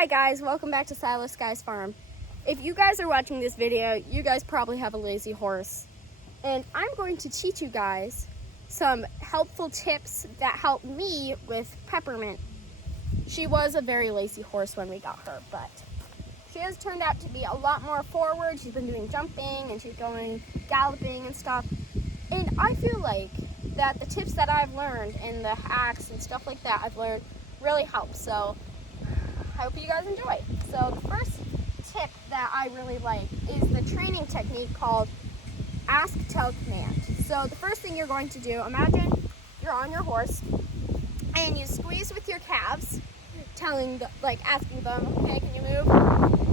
Hi guys, welcome back to Silas Guy's Farm. If you guys are watching this video, you guys probably have a lazy horse. And I'm going to teach you guys some helpful tips that helped me with Peppermint. She was a very lazy horse when we got her, but she has turned out to be a lot more forward. She's been doing jumping and she's going galloping and stuff. And I feel like that the tips that I've learned and the hacks and stuff like that I've learned really help. So I hope you guys enjoy. So the first tip that I really like is the training technique called ask, tell, command. So the first thing you're going to do, imagine you're on your horse and you squeeze with your calves, asking them, okay, can you move?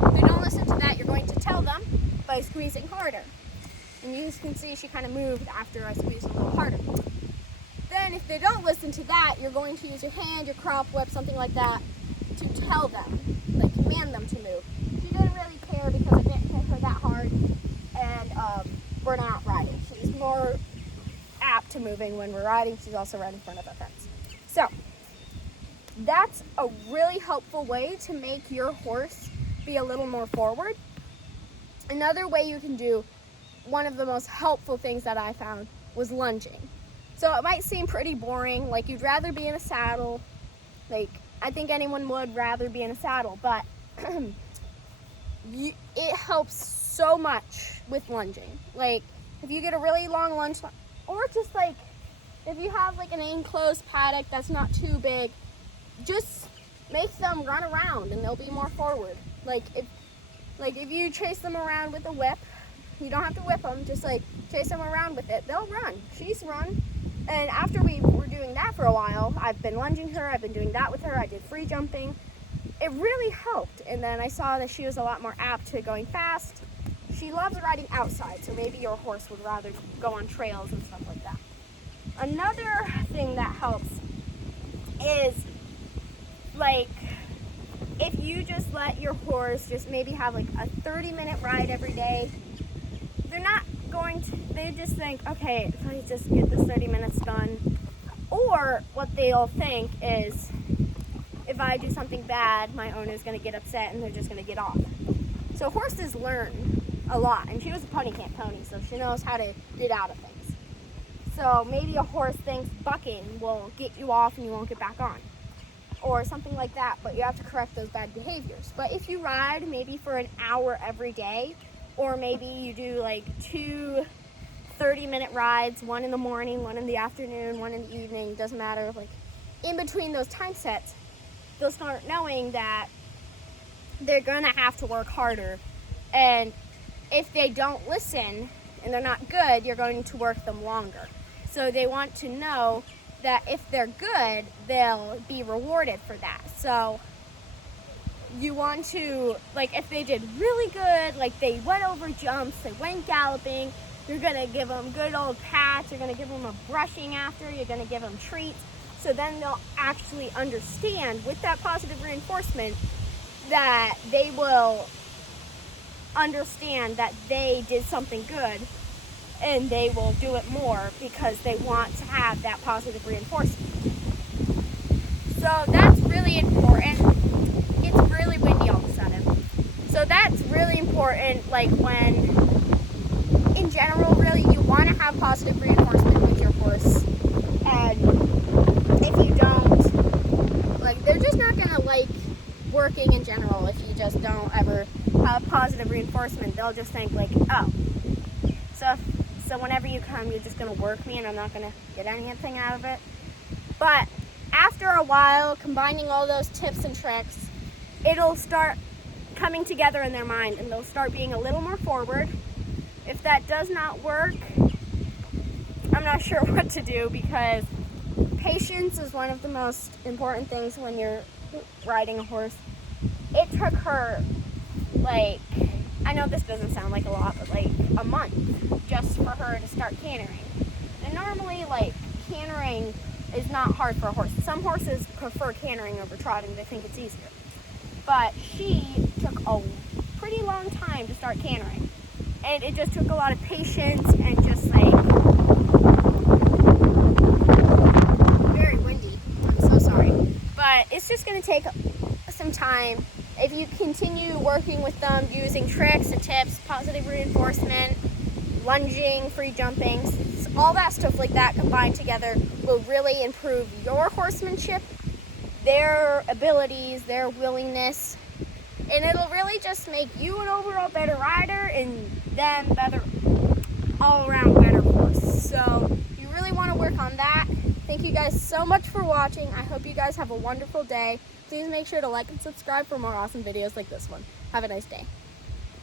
If they don't listen to that, you're going to tell them by squeezing harder. And you can see she kind of moved after I squeezed a little harder. Then if they don't listen to that, you're going to use your hand, your crop whip, something like that, to tell them, command them to move. She didn't really care because I didn't hit her that hard, and we're not riding. She's more apt to moving when we're riding. She's also right in front of our fence. So that's a really helpful way to make your horse be a little more forward. Another way you can do, one of the most helpful things that I found, was lunging. So it might seem pretty boring, like you'd rather be in a saddle, I think anyone would rather be in a saddle, but it helps so much with lunging. Like, if you get a really long lunge, or just if you have an enclosed paddock that's not too big, just make them run around and they'll be more forward. If you chase them around with a whip, you don't have to whip them, just chase them around with it, they'll run. She's run. And after we were doing that for a while, I've been lunging her, I've been doing that with her, I did free jumping. It really helped. And then I saw that she was a lot more apt to going fast. She loves riding outside, so maybe your horse would rather go on trails and stuff like that. Another thing that helps is, if you just let your horse just maybe have a 30-minute ride every day, they just think, okay, if I just get this 30 minutes done. Or what they'll think is, if I do something bad, my owner's going to get upset and they're just going to get off. So horses learn a lot, and she was a pony camp pony, so she knows how to get out of things. So maybe a horse thinks bucking will get you off and you won't get back on, or something like that, but you have to correct those bad behaviors. But if you ride maybe for an hour every day, or maybe you do two 30-minute rides, one in the morning, one in the afternoon, one in the evening, doesn't matter. In between those time sets, they'll start knowing that they're gonna have to work harder. And if they don't listen and they're not good, you're going to work them longer. So they want to know that if they're good, they'll be rewarded for that. So you want to, if they did really good, they went over jumps, they went galloping, you're going to give them good old pats, you're going to give them a brushing after, you're going to give them treats, so then they'll actually understand with that positive reinforcement that they will understand that they did something good, and they will do it more because they want to have that positive reinforcement. So that's really important. It's really windy all of a sudden. So that's really important, when, in general, really, you want to have positive reinforcement with your horse. And if you don't, they're just not going to like working in general if you just don't ever have positive reinforcement. They'll just think, oh, so whenever you come, you're just going to work me and I'm not going to get anything out of it. But after a while, combining all those tips and tricks, it'll start coming together in their mind and they'll start being a little more forward. If that does not work, I'm not sure what to do, because patience is one of the most important things when you're riding a horse. It took her, I know this doesn't sound like a lot, but a month just for her to start cantering. And normally, cantering is not hard for a horse. Some horses prefer cantering over trotting. They think it's easier. But she took a pretty long time to start cantering. And it just took a lot of patience and just very windy. I'm so sorry. But it's just going to take some time if you continue working with them using tricks and tips, positive reinforcement, lunging, free jumping, all that stuff like that combined together will really improve your horsemanship, their abilities, their willingness, and it'll really just make you an overall better rider and them better, all around better horse. So you really want to work on that. Thank you guys so much for watching. I hope you guys have a wonderful day. Please make sure to like and subscribe for more awesome videos like this one. Have a nice day.